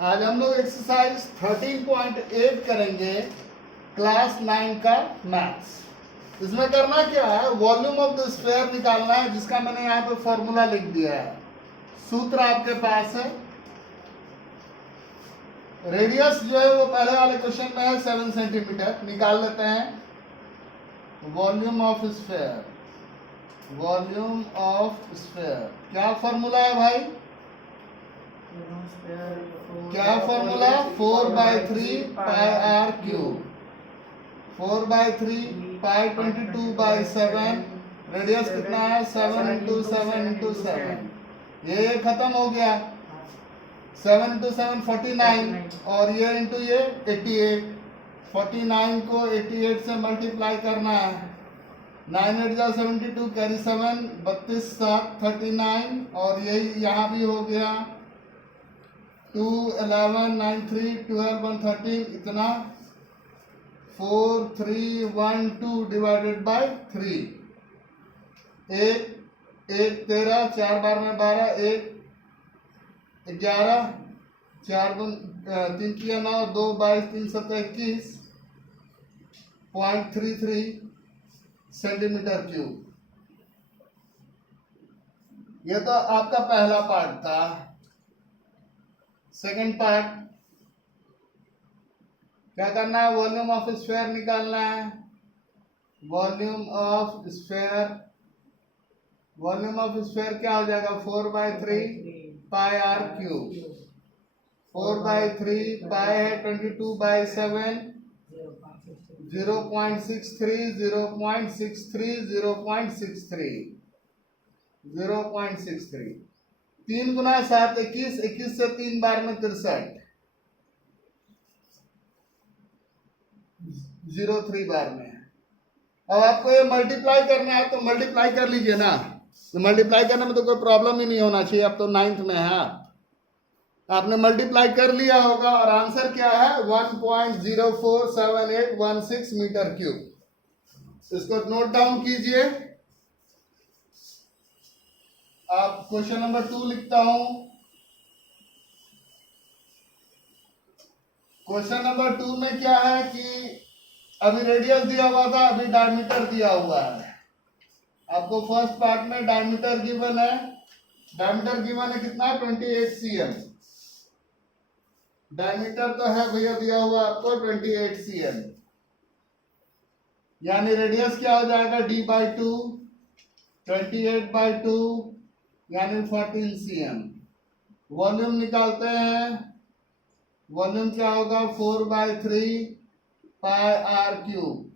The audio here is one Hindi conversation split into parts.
आज हम लोग एक्सरसाइज 13.8 करेंगे क्लास 9 का मैथ्स। इसमें करना क्या है, वॉल्यूम ऑफ द स्फीयर निकालना है, जिसका मैंने यहाँ पे फॉर्मूला लिख दिया है। सूत्र आपके पास है। रेडियस जो है वो पहले वाले क्वेश्चन में है 7 सेंटीमीटर। निकाल लेते हैं volume of sphere. Volume of sphere क्या फॉर्मूला है भाई? क्या formula? 4/3 pi r cube. 4/3 pi 22/7। Radius कितना है? 7 इंटू 7 इंटू 7। ये खत्म हो गया। 7 इंटू 7 49 और ये इंटू ये 88। 49 को 88 से मल्टीप्लाई करना है। 9 8 जा 72, कैरी 7, 32 7 39 और यही यहाँ भी हो गया 2 11 9 3 12 1 13। इतना 4 3 1 2 डिवाइडेड बाय 3। 1 1 13, 4 बार में 12, 1 11, 4 3 किया 9, 2 22 3 7 21 0.33 सेंटीमीटर क्यूब। ये तो आपका पहला पार्ट था। सेकंड पार्ट क्या करना है? वॉल्यूम ऑफ स्फीयर निकालना है। Volume of sphere, volume of sphere क्या हो जाएगा? 4/3 पाई आर क्यूब। 4/3 पाई है 22/7, 0.63 0.63 0.63 0.63। 3 गुना 7 21, 21 से 3 बार में 63, 03 बार में। अब आपको ये मल्टीप्लाई करना है तो मल्टीप्लाई कर लीजिए ना। तो मल्टीप्लाई करने में तो कोई प्रॉब्लम ही नहीं होना चाहिए। अब तो 9th में है आपने मल्टीप्लाई कर लिया होगा और आंसर क्या है? 1.047816 मीटर क्यूब। इसको नोट डाउन कीजिए। आप क्वेश्चन नंबर 2 लिखता हूं। क्वेश्चन नंबर 2 में क्या है कि अभी रेडियस दिया हुआ था, अभी डायमीटर दिया हुआ है। आपको फर्स्ट पार्ट में डायमीटर गिवन है। डायमीटर गिवन है कितना? 28 cm। डायमीटर तो है भैया दिया हुआ आपको 28 cm, यानी रेडियस क्या हो जाएगा? d/2, 28/2 यानी 14 cm। वॉल्यूम निकालते हैं। वॉल्यूम क्या होगा? 4/3 पाई आर क्यूब।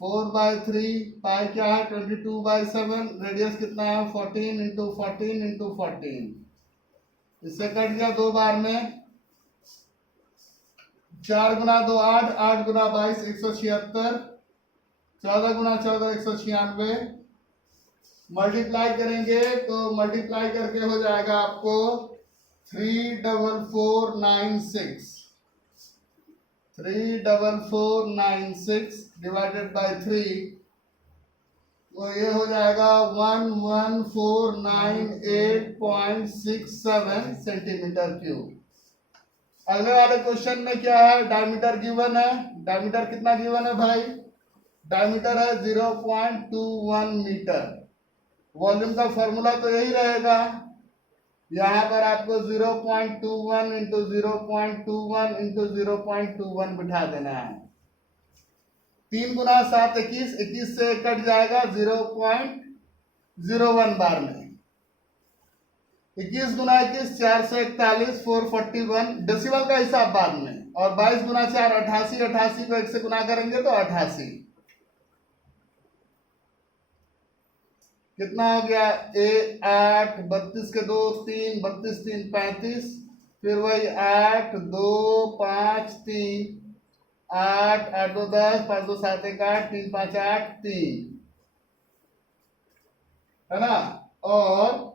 4/3 पाई क्या है? 22/7। रेडियस कितना है? 14 इंटू 14 इंटू 14। इससे कट गया 2 बार में। 4 गुना 2 8, 8 गुना 22 176, 14 गुना 14 196। मल्टीप्लाई करेंगे तो मल्टीप्लाई करके हो जाएगा आपको 34496। 34496 डिवाइडेड बाय 3 तो ये हो जाएगा 11498.67 सेंटीमीटर क्यूब। अगले वाले क्वेश्चन में क्या है? डायमीटर गिवन है। डायमीटर कितना गिवन है भाई? डायमीटर है 0.21 मीटर। वॉल्यूम का फॉर्मूला तो यही रहेगा। यहाँ पर आपको 0.21 इंटू 0.21 इंटू 0.21 बिठा देना है। 3 गुना 7 21, 21 से कट जाएगा 0.01 बार में। 21 गुना 21 441, 441 डेसिमल का हिसाब बाद में। और 22 गुना 4 88, 88 को 1 से गुना करेंगे तो 88। कितना हो गया? 8 32 के 2 3, 32 3 35, फिर वही 8 2 5 3, 8 8 2 10, 5 2 7 1 8, 3 5 8 3, है ना? और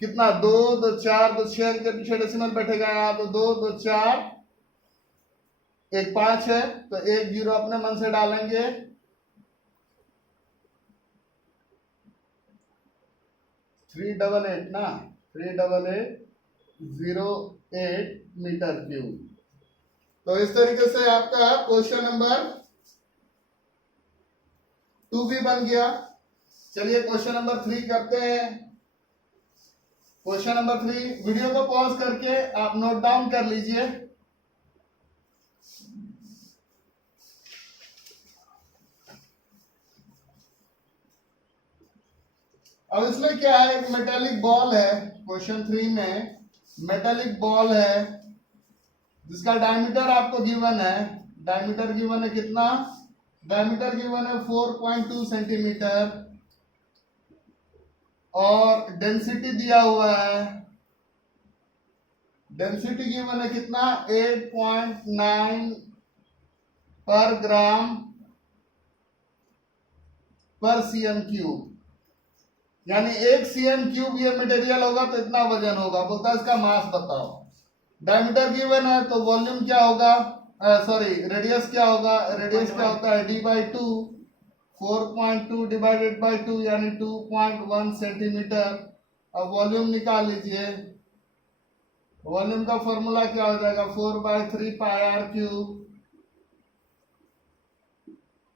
कितना? 2 2 4 2 6 के पीछे डेसिमल बैठेगा यहाँ तो 2 2 4 1 5 है तो 1 0 अपने मन से डालेंगे। 388 ना, 388 मीटर क्यूब। तो इस तरीके से आपका क्वेश्चन नंबर 2 भी बन गया। चलिए क्वेश्चन नंबर 3 करते हैं। क्वेश्चन नंबर 3, वीडियो को पॉज करके आप नोट डाउन कर लीजिए। अब इसमें क्या है, एक मेटेलिक बॉल है। क्वेश्चन 3 में मेटेलिक बॉल है जिसका डायमीटर आपको गिवन है। डायमीटर गिवन है कितना? डायमीटर गिवन है 4.2 सेंटीमीटर और डेंसिटी दिया हुआ है। डेंसिटी गिवन है कितना? 8.9 पर ग्राम पर सीएम क्यूब, यानी 1 सीएम क्यूब ये मटेरियल होगा तो इतना वजन होगा। बोलता है इसका मास बताओ। डायमीटर गिवन है तो वॉल्यूम क्या होगा, सॉरी रेडियस क्या होगा? रेडियस क्या होता है? d/2, 4.2 डिवाइडेड बाई 2 यानी 2.1 सेंटीमीटर। अब वॉल्यूम निकाल लीजिए। वॉल्यूम का फॉर्मूला क्या हो जाएगा? 4/3 पाई आर क्यूब।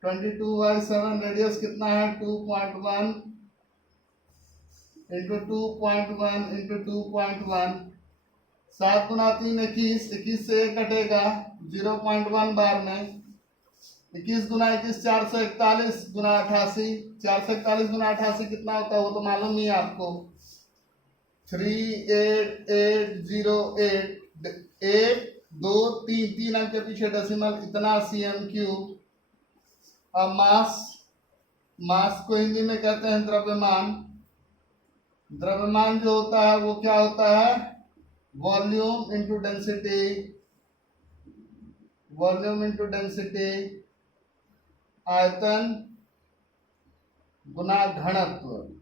22/7 रेडियस कितना है? 2.1 इंटू 2.1 इंटू 2.1, 7 गुना 3 21, 21 से 1 कटेगा 0.1 बार में। 21 गुना 21 441 गुना 88, 441 गुना 88 कितना होता है वो तो मालूम नहीं है आपको। 38808, 1 2 3 3 अंक के पीछे डेसिमल, इतना सीएम क्यूब। अब मास को हिंदी में कहते हैं द्रव्यमान। द्रव्यमान जो होता है वो क्या होता है? Volume into density. Volume into density, आयतन गुना घनत्व।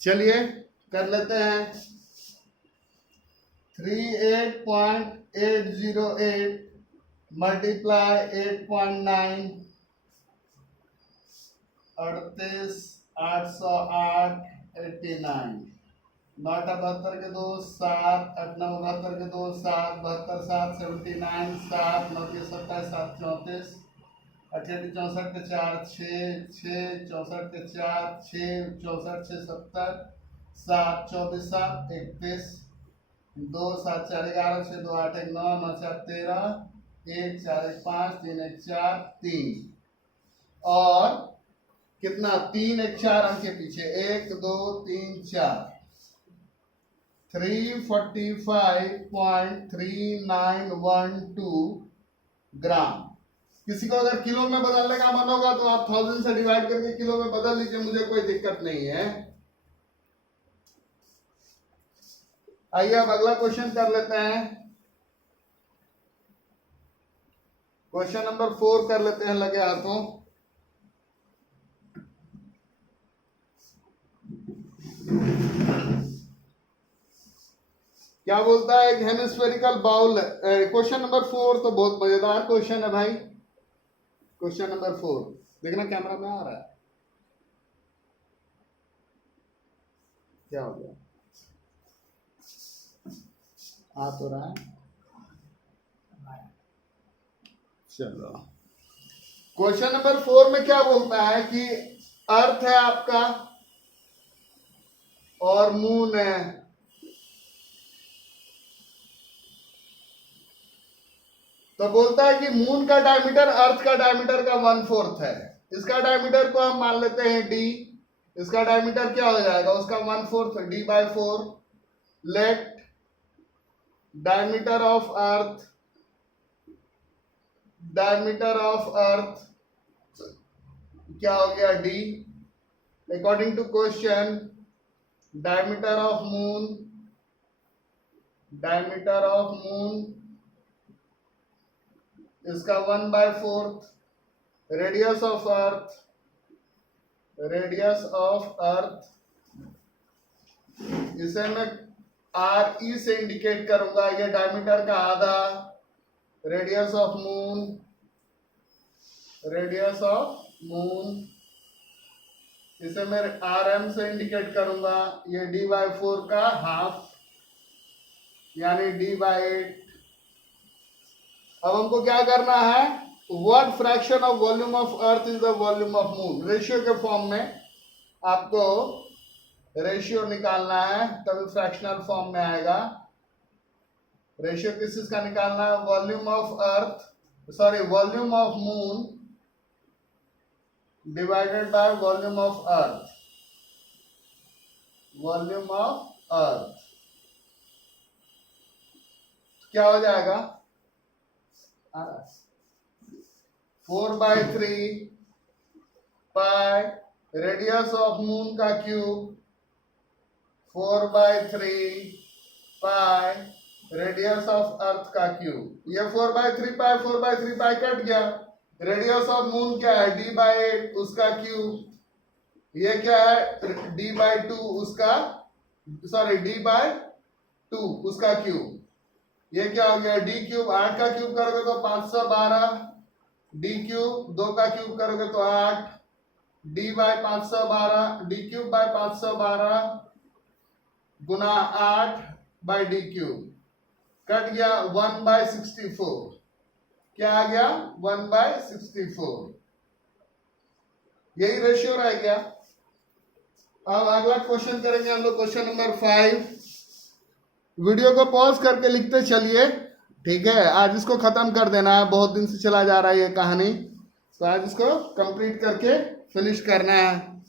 चलिए कर लेते हैं। 38.808 मल्टीप्लाई 8.9, 38,808, 89। 9 72 के 2 7, 8 9 72 के 2 7, 72 7 79, 7 9 के 27 7 34, 68 64 के 4 6 6 64 के 4 6 64 6 70, 7 24 7 31, 2 7 4 11 6 2 8 1 9 9 4 13, 1 4 1 5 3 1 4 3 और कितना? 3 1 4 अंक के पीछे 1 2 3 4, 345.3912 ग्राम। किसी को अगर किलो में बदलने का मन होगा तो आप 1000 से डिवाइड करके किलो में बदल लीजिए, मुझे कोई दिक्कत नहीं है। आइए अब अगला क्वेश्चन कर लेते हैं। क्वेश्चन नंबर 4 कर लेते हैं लगे हाथों। क्या बोलता है? एक हेमिस्फेरिकल बाउल। क्वेश्चन नंबर 4 तो बहुत मजेदार क्वेश्चन है भाई। क्वेश्चन नंबर 4 देखना, कैमरा में आ रहा है? क्या हो गया? आ तो रहा है। चलो क्वेश्चन नंबर 4 में क्या बोलता है कि अर्थ है आपका और मून है। तो बोलता है कि मून का डायमीटर अर्थ का डायमीटर का 1/4 है। इसका डायमीटर को हम मान लेते हैं d। इसका डायमीटर क्या हो जाएगा? उसका 1/4 d/4। Late diameter of earth क्या हो गया? d। According to question diameter of moon इसका 1/4। रेडियस ऑफ अर्थ इसे मैं RE से इंडिकेट करूंगा। ये डायमीटर का आधा, रेडियस ऑफ मून इसे मैं RM से इंडिकेट करूंगा, ये D/4 का हाफ यानी D/8। अब हमको क्या करना है, what fraction of volume of earth is the volume of moon, ratio के फॉर्म में आपको रेशियो निकालना है, तभी फ्रैक्शनल फॉर्म में आएगा। रेशियो किस चीज का निकालना है, volume of moon divided by volume of earth, क्या हो जाएगा 4/3 पाई रेडियस ऑफ मून का cube, 4/3 pi radius of earth का क्यूब। ये 4/3 पाई कट गया। रेडियस ऑफ मून क्या है, D/8 उसका क्यूब। ये क्या है, D/2 उसका, D/2 उसका क्यूब। ये क्या हो गया, D क्यूब, 8 का क्यूब करोगे तो 512, D क्यूब 2 का क्यूब करोगे तो 8, D/512, D cube by 512 Guna 8/D cube, cut गया 1/64। क्या आ गया, 1/64। यही रेशियो रह गया। अब अगला क्वेश्चन करेंगे हम लोग, क्वेश्चन नंबर 5। वीडियो को पॉज करके लिखते चलिए, ठीक है। आज इसको खत्म कर देना है, बहुत दिन से चला जा रहा है ये कहानी, तो आज इसको कंप्लीट करके फिनिश करना है।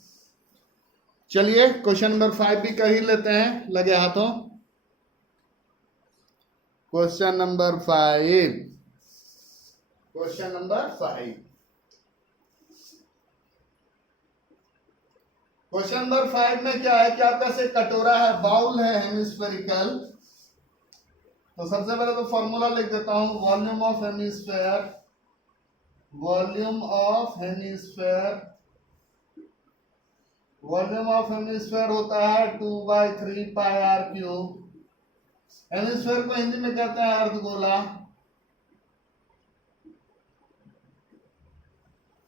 चलिए क्वेश्चन नंबर 5 भी कर ही लेते हैं, लगे हाथों। Question number 5, question number 5, question number 5 में क्या है कि आपके पास एक कटोरा है, बाउल है हेमिस्फेरिकल। तो सबसे पहले तो फॉर्मूला लिख देता हूं, volume of hemisphere, volume of hemisphere होता है 2/3 पाई r क्यूब। हेमिस्फेयर को हिंदी में कहते हैं अर्धगोला।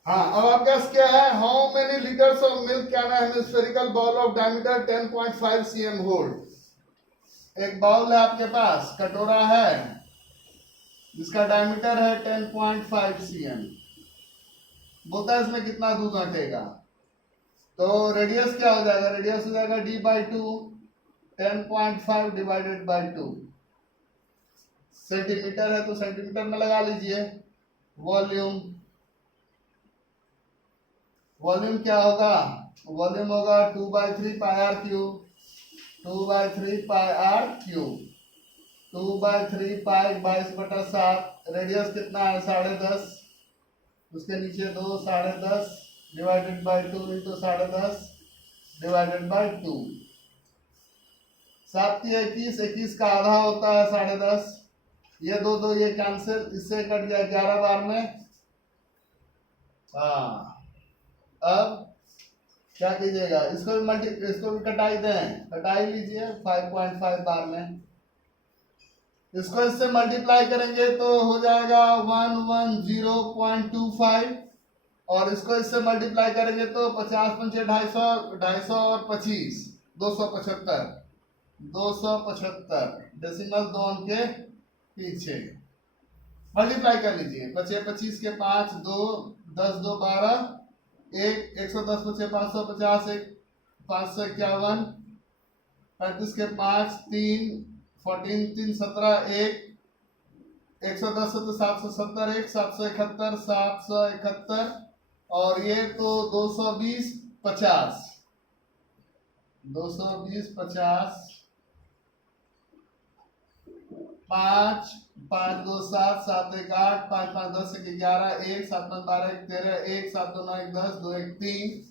हाँ, अब आपके पास क्या है, how many litres of milk can a hemispherical bowl of diameter 10.5 cm hold. एक बाउल है आपके पास, कटोरा है जिसका डायमीटर है 10.5 cm। बोलता है इसमें कितना दूध हटेगा, तो रेडियस क्या हो जाएगा, रेडियस हो जाएगा D/2, 10.5 डिवाइडेड बाय 2। सेंटीमीटर है तो सेंटीमीटर में लगा लीजिए। वॉल्यूम क्या होगा, वॉल्यूम होगा 2/3 पाई r क्यूब, 2/3 पाई r क्यूब, 2/3 पाई 22/7। रेडियस कितना है 10.5, उसके नीचे 2, 10.5 divided by 2 into 10.5 divided by 2। 7 × 21, 21 का आधा होता है 10.5। ये 2 ये कैंसिल, इससे कट गया 11 बार में। हाँ, अब क्या कीजिएगा, इसको भी कटाई दें, कटाई लीजिए 5.5 बार में। इसको इससे मल्टीप्लाई करेंगे तो हो जाएगा 110.25, और इसको इससे मल्टीप्लाई करेंगे तो 50 × 5 250, 250 और 25 275, 275 डेसिमल 2 अंक के पीछे मल्टीप्लाई कर लीजिए। 25 के 5 2, 10 2 12, 110 × 550, 551, 35 के 5 3, 14 3 17, 110 तो 770, 771, 771, और ये तो 220 50, 220 50, 5 5 2 7, 7 1 8, 5 5 10 1 11, 1 7 9 12 1 13, 1 7 2 9 1 10, 2 1 3,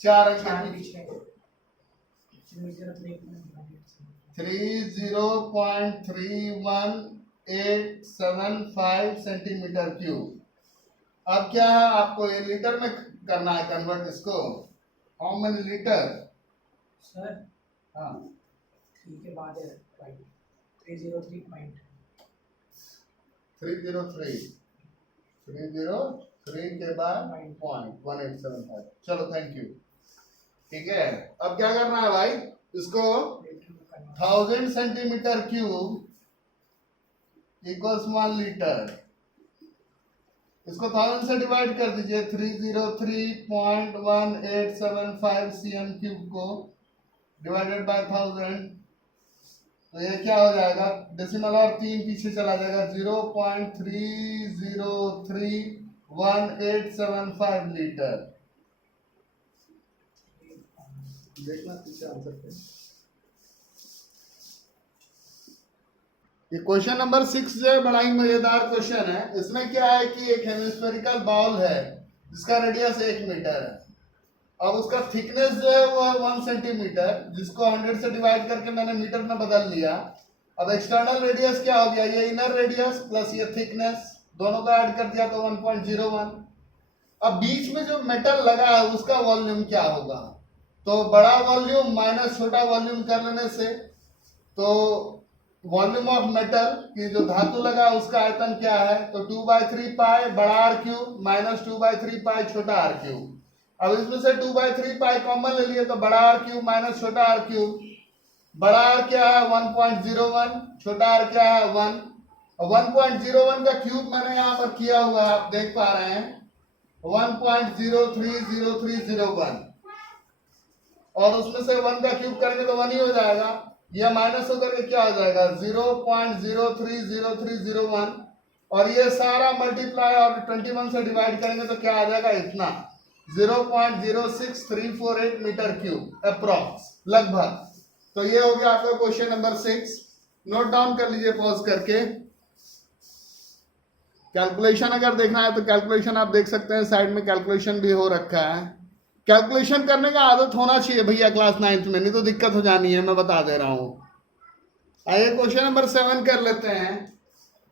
4 अंक के पीछे 30.31875 सेंटीमीटर क्यूब। अब क्या है, आपको ये लीटर में करना है कन्वर्ट इसको। हाउ मेनी लीटर सर, हाँ 3 के बाद है 303 पॉइंट 303 के बाद 0.1875। चलो थैंक यू। ठीक है, अब क्या करना है भाई, इसको 1000 सेंटीमीटर क्यूब इक्वल्स 1 लीटर, इसको 1000 से डिवाइड कर दीजिए। 303.1875 cm क्यूब को डिवाइडेड बाय 1000, तो ये क्या हो जाएगा, डेसिमल और 3 पीछे चला जाएगा, 0.303185 लीटर। देखना पीछे आंसर पे। ये क्वेश्चन नंबर 6 जो है बड़ा ही मजेदार क्वेश्चन है। इसमें क्या है कि एक हेमिस्फेरिकल बॉल है जिसका रेडियस 1 मीटर है। अब उसका थिकनेस जो है वो है 1 सेंटीमीटर, जिसको 100 से डिवाइड करके मैंने मीटर में बदल लिया। अब एक्सटर्नल रेडियस क्या हो गया, ये इनर रेडियस प्लस ये थिकनेस, दोनों का ऐड कर दिया तो 1.01। अब बीच में जो मेटल लगा है उसका वॉल्यूम क्या होगा, तो बड़ा वॉल्यूम माइनस छोटा वॉल्यूम कर लेने से, तो वॉल्यूम ऑफ मेटल की जो धातु लगा उसका आयतन क्या है, तो 2/3 पाई बड़ा आर क्यूब माइनस 2/3 पाई छोटा आर क्यूब। अब इसमें से 2/3 पाई कॉमन ले लिए तो बड़ा आर क्यूब माइनस छोटा आर क्यूब। बड़ा आर क्या है 1.01, छोटा आर क्या है 1। 1.01 का क्यूब मैंने यहाँ पर किया हुआ है, आप देख पा रहे हैं 1.030301, और उसमें से 1 का क्यूब करेंगे तो 1 ही हो जाएगा। यह माइनस होकर के क्या हो जाएगा 0.030301, और ये सारा मल्टीप्लाई और 21 से डिवाइड करेंगे तो क्या आ जाएगा इतना, 0.06348 मीटर क्यूब अप्रॉक्स, लगभग। तो ये हो गया आपका क्वेश्चन नंबर 6। नोट डाउन कर लीजिए पॉज करके। कैलकुलेशन अगर देखना है तो कैलकुलेशन आप देख सकते हैं, साइड में कैलकुलेशन भी हो रखा है। कैलकुलेशन करने का आदत होना चाहिए भैया क्लास 9th में, नहीं तो दिक्कत हो जानी है, मैं बता दे रहा हूं। आइए क्वेश्चन नंबर 7 कर लेते हैं।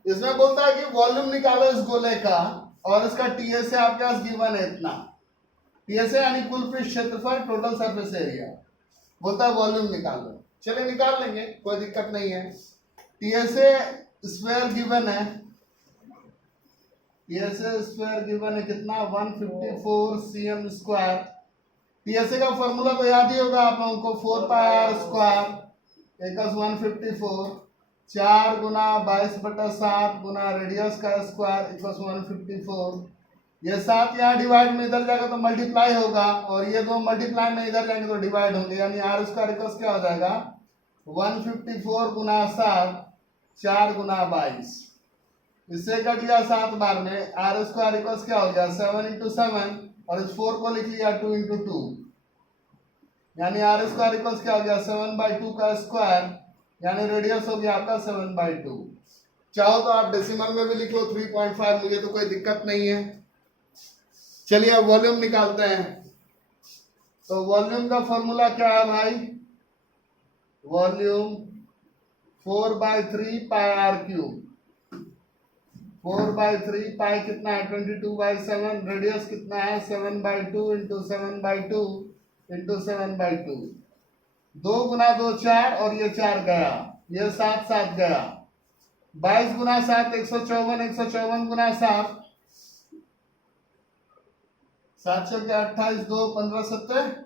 इसमें बोलता है कि वॉल्यूम निकालो इस गोले का, और इसका टीएस है आपके पास गिवन है इतना, टीएस यानी कुल पृष्ठ क्षेत्रफल, टोटल सरफेस एरिया। बोलता है वॉल्यूम निकालो, चलिए निकाल लेंगे, कोई दिक्कत नहीं है। टीएस स्क्वायर गिवन है, टीएस स्क्वायर गिवन है कितना 154 cm स्क्वायर। टीएसए का फॉर्मूला तो याद ही होगा आप लोगों को, 4πr स्क्वायर एकस 154, 4 गुना 22/7 गुना रेडियस का स्क्वायर इक्वल्स 154। ये 7 यहाँ डिवाइड में इधर जाएगा तो मल्टीप्लाई होगा, और ये दो मल्टीप्लाई में इधर जाएंगे तो डिवाइड होंगे, यानी आर स्क्वायर इक्वल्स क्या हो जाएगा 154 गुना 7, 4 गुना 22। इससे कट गया 7 बार में, आर स्क्वायर इक्वल्स क्या हो गया 7 × 7, और इस 4 को लिख लिया 2 × 2, यानी आर स्क्वायर इक्वल्स क्या हो गया 7/2 का स्क्वायर, यानी रेडियस हो गया आपका 7/2। चाहो तो आप डेसिमल में भी लिख लो 3.5, मुझे तो कोई दिक्कत नहीं है। चलिए अब वॉल्यूम निकालते हैं। तो वॉल्यूम का फॉर्मूला क्या है भाई, वॉल्यूम 4/3 पाई आर क्यूब। 4/3 पाई कितना है 22/7, रेडियस कितना है 7/2 × 7/2 × 7/2। 2 गुना 2 4, और ये 4 गया, ये 7 7 गया, 22 गुना 7 154, 154 गुना 7, 7 4 28, 2 15 7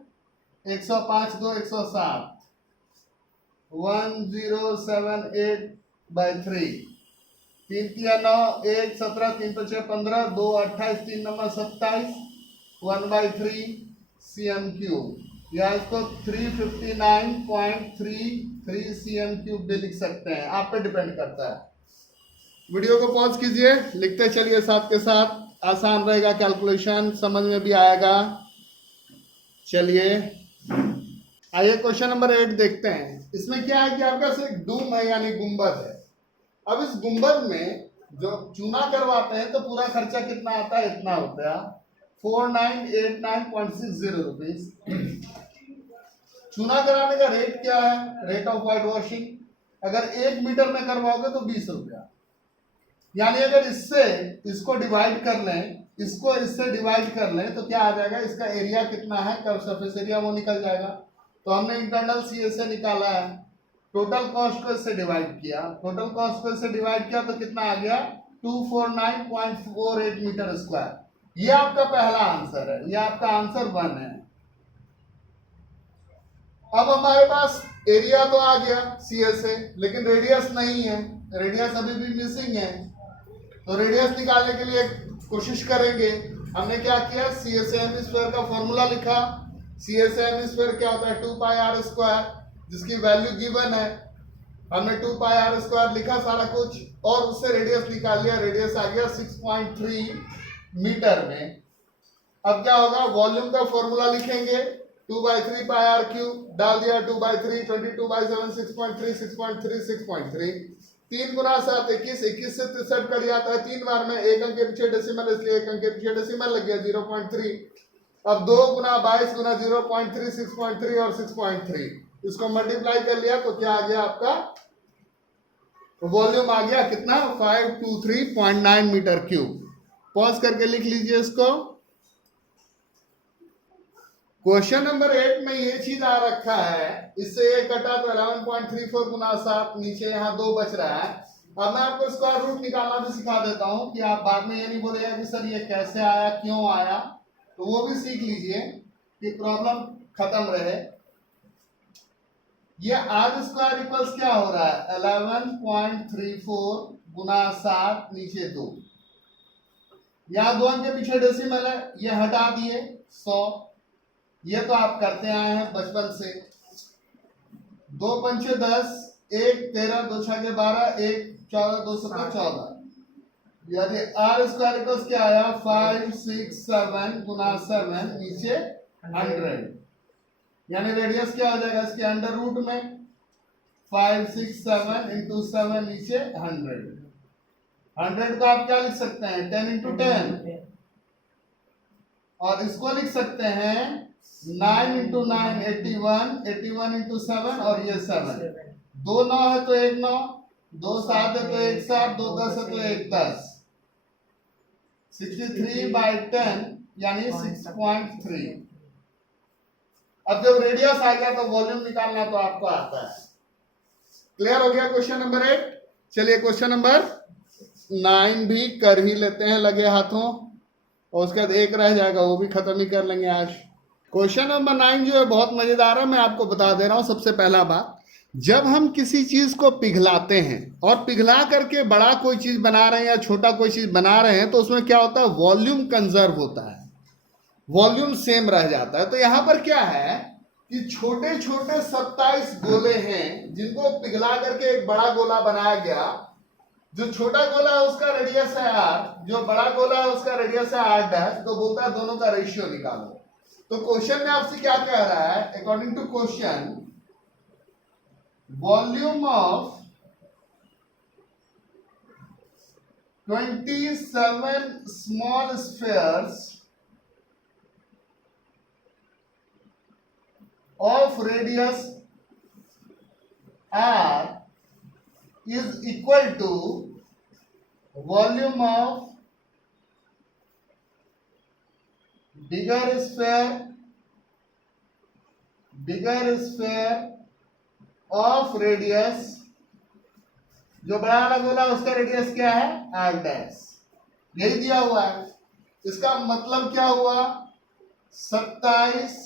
105, 2 107, 1078/3। 3 × 9 1 17, 3 × 6 15, 2 28, 3 9 27, 1/3 cm क्यूब, या इसको 359.33 cm क्यूब भी लिख सकते हैं, आप पे डिपेंड करता है। वीडियो को पॉज कीजिए, लिखते चलिए साथ के साथ, आसान रहेगा, कैलकुलेशन समझ में भी आएगा। चलिए आइए क्वेश्चन नंबर 8 देखते हैं। इसमें क्या है कि आपका एक डूम है यानी गुंबद है। अब इस गुंबद में जो चूना करवाते हैं तो पूरा खर्चा कितना आता है, इतना रुपया 4989.60 रुपीज। चूना कराने का रेट क्या है, रेट ऑफ वाइट वॉशिंग, अगर 1 मीटर में करवाओगे तो 20 रुपया, यानी अगर इससे इसको डिवाइड कर लें, इसको इससे डिवाइड कर लें तो क्या आ जाएगा, इसका एरिया कितना है, कर्व सरफेस एरिया वो निकल जाएगा। तो हमने इंटरनल सी से निकाला है, टोटल कॉस्ट को इससे डिवाइड किया, टोटल कॉस्ट को इससे डिवाइड किया तो कितना आ गया 249.48 मीटर स्क्वायर। ये आपका पहला आंसर है, ये आपका आंसर 1 है। अब हमारे पास एरिया तो आ गया CSA, लेकिन रेडियस नहीं है, रेडियस अभी भी मिसिंग है। तो रेडियस निकालने के लिए कोशिश करेंगे। हमने क्या किया, CSA m स्क्वायर का फॉर्मूला लिखा। CSA m स्क्वायर क्या होता है, 2 पाई r स्क्वायर, जिसकी वैल्यू गिवन है। हमने 2 पाई r स्क्वायर लिखा सारा कुछ, और उससे रेडियस निकाल लिया। रेडियस आ गया 6.3 मीटर में। अब क्या होगा, वॉल्यूम का फॉर्मूला लिखेंगे, 2/3 पाई r क्यूब, डाल दिया 2/3, 22/7, 6.3, 6.3, 6.3, 3 गुना 7 21, 21 से 63 कट जाता है 3 बार में, एक अंक के पीछे डेसिमल, इसलिए एक अंक के पीछे डेसिमल लग गया 0.3। अब 2 गुना 22 गुना 0.3, 6.3 और 6.3, इसको मल्टीप्लाई कर लिया तो क्या आ गया आपका वॉल्यूम, आ गया कितना, 523.9 मीटर क्यूब। पॉज करके लिख लीजिए इसको। क्वेश्चन नंबर 8 में ये चीज आ रखा है, इससे ये कटा तो 11.34 गुना 7, नीचे यहाँ 2 बच रहा है। अब मैं आपको स्क्वायर रूट निकालना भी सिखा देता हूँ कि आप बाद में ये नहीं बोलेगा कि सर ये कैसे आया, क्यों आया, तो वो भी सीख लीजिए कि प्रॉब्लम खत्म रहे। ये r स्क्वायर इक्वल्स क्या हो रहा है, 11.34 गुना 7, नीचे 2, यहाँ 2 अंक के पीछे डेसिमल है, ये हटा दिए 100। ये तो आप करते आए हैं बचपन से। 2 पंचे 10, 1 13, 2 छके 12, 1 14, 2 17 14, यानी r स्क्वायर इक्वल्स क्या आया, 567 गुना 7, नीचे 100, यानी रेडियस क्या हो जाएगा इसके अंडर रूट में 567 इंटू 7, नीचे 100। 100 को आप क्या लिख सकते हैं, 10 इंटू 10, और इसको लिख सकते हैं 9 इंटू 9, 81, 81 इंटू 7, और ये 7, 2 9 है तो 1 9, 2 7 है तो 1 7, 2 10 है तो 1 10, 63/10 यानी 6.3। अब जब रेडियस आ गया तो वॉल्यूम निकालना तो आपको आता है। क्लियर हो गया क्वेश्चन नंबर 8। चलिए क्वेश्चन नंबर 9 भी कर ही लेते हैं लगे हाथों, और उसके बाद एक रह जाएगा, वो भी खत्म ही कर लेंगे आज। क्वेश्चन नंबर 9 जो है बहुत मजेदार है, मैं आपको बता दे रहा हूं। सबसे पहला बात, जब हम किसी चीज को पिघलाते हैं और पिघला करके बड़ा कोई चीज बना रहे हैं या छोटा कोई चीज बना रहे हैं, तो उसमें क्या होता है, वॉल्यूम कंजर्व होता है, वॉल्यूम सेम रह जाता है। तो यहां पर क्या है कि छोटे छोटे 27 गोले हैं जिनको पिघला करके एक बड़ा गोला बनाया गया। जो छोटा गोला है उसका रेडियस है r, जो बड़ा गोला है उसका रेडियस है r डैश। तो बोलता है दोनों का रेशियो निकालो। तो क्वेश्चन में आपसे क्या कह रहा है, according to question, volume of 27 small spheres of radius r is equal to volume of bigger sphere of radius, जो बड़ा वाला गोला उसका रेडियस क्या है, r डैश। यही दिया हुआ है। इसका मतलब क्या हुआ, 27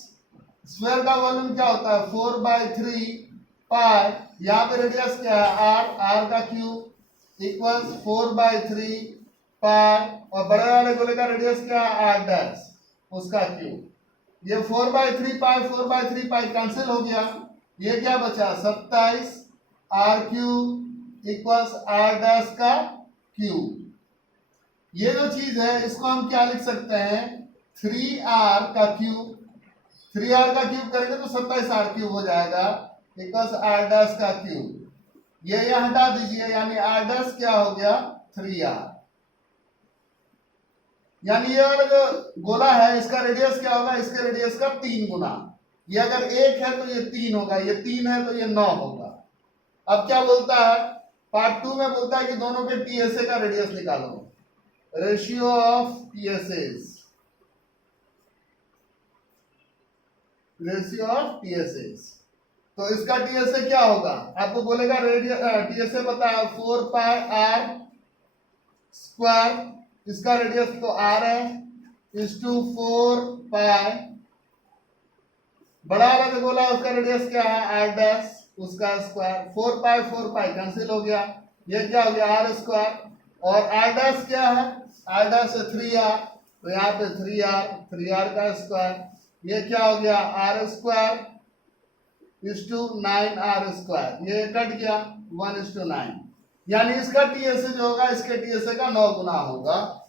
स्क्वायर का वॉल्यूम क्या होता है, 4/3 पाई, यहाँ पे रेडियस क्या है r का क्यूब इक्वल्स 4/3 पाई, और बड़े वाले गोले का रेडियस क्या है r डैश, उसका क्यूब। ये 4/3 पाई 4/3 पाई कैंसिल हो गया, ये क्या बचा 27 r cube equals r dash का क्यूब। ये जो चीज है इसको हम क्या लिख सकते हैं, 3r का क्यूब। 3r का क्यूब करेंगे तो 27r क्यूब हो जाएगा इक्वल्स r डैश का क्यूब। ये यहाँ हटा दीजिए, यानी r डैश क्या हो गया 3r। यानी ये वाला जो गोला है इसका रेडियस क्या होगा, इसके रेडियस का 3 गुना। ये अगर 1 है तो ये 3 होगा, ये 3 है तो ये 9 होगा। अब क्या बोलता है, पार्ट 2 में बोलता है कि दोनों के TSA का रेडियस निकालो, ratio of TSAs, ratio of TSAs। तो इसका TSA क्या होगा, आपको बोलेगा रेडियस TSA पता है 4 पाई r स्क्वायर, इसका रेडियस तो आर है, इज टू 4 पाई, बड़ा वाला जो बोला उसका रेडियस क्या है आर डैश, उसका स्क्वायर, 4 पाई कैंसिल हो गया, ये क्या हो गया आर स्क्वायर, और आर डैश क्या है, आर डैश है 3r, तो यहाँ पे 3r का स्क्वायर, ये क्या हो गया r square is to 9r square, ये कट गया 1:9, यानी इसका टीएसए जो होगा इसके टीएसए का 9 गुना होगा।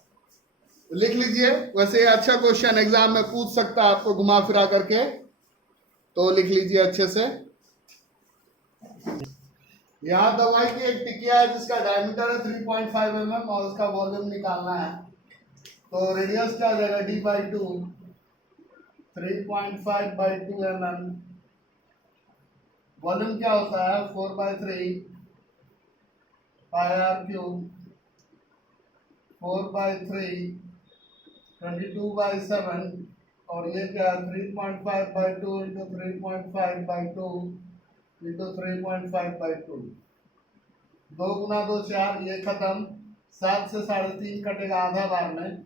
लिख लीजिए, वैसे ये अच्छा क्वेश्चन एग्जाम में पूछ सकता है आपको घुमा फिरा करके, तो लिख लीजिए अच्छे से। यहाँ दवाई की एक टिकिया है जिसका डायमीटर है 3.5 mm और उसका वॉल्यूम निकालना है, तो रेडियस क्या हो जाएगा d/2, 3.5/2 mm, वॉल्यूम क्या होता है 4/3 πr3, 4/3 22/7, और ये क्या 3.5/2 इंटू 3.5/2 इंटू 3.5/2, 2 गुना 2 4, ये खत्म, 7 से 3.5 कटेगा आधा बार में,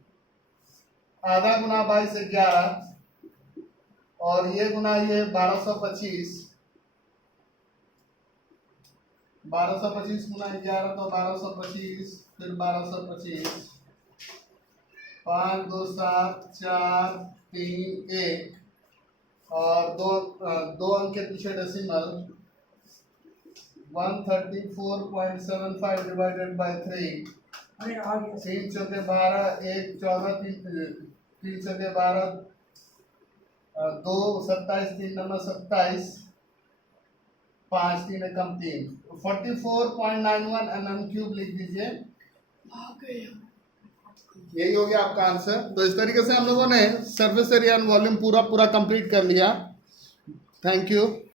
आधा गुना 22 11, और ये गुना ये 1225, 1225 गुना 11 तो 1225, फिर 1225, 5 2 7 4 3 1, और दो अंक के पीछे डेसिमल, 134.75 डिवाइडेड बाय 3, 3 चौके 12, 1 14, 3 चौके 12, 2 27, 3 9 27, 5 3 एकम 3, 44.91 mm³ लिख दीजिए, यही हो गया आपका आंसर। तो इस तरीके से हम लोगों ने सरफेस एरिया एंड वॉल्यूम पूरा कंप्लीट कर लिया। Thank you.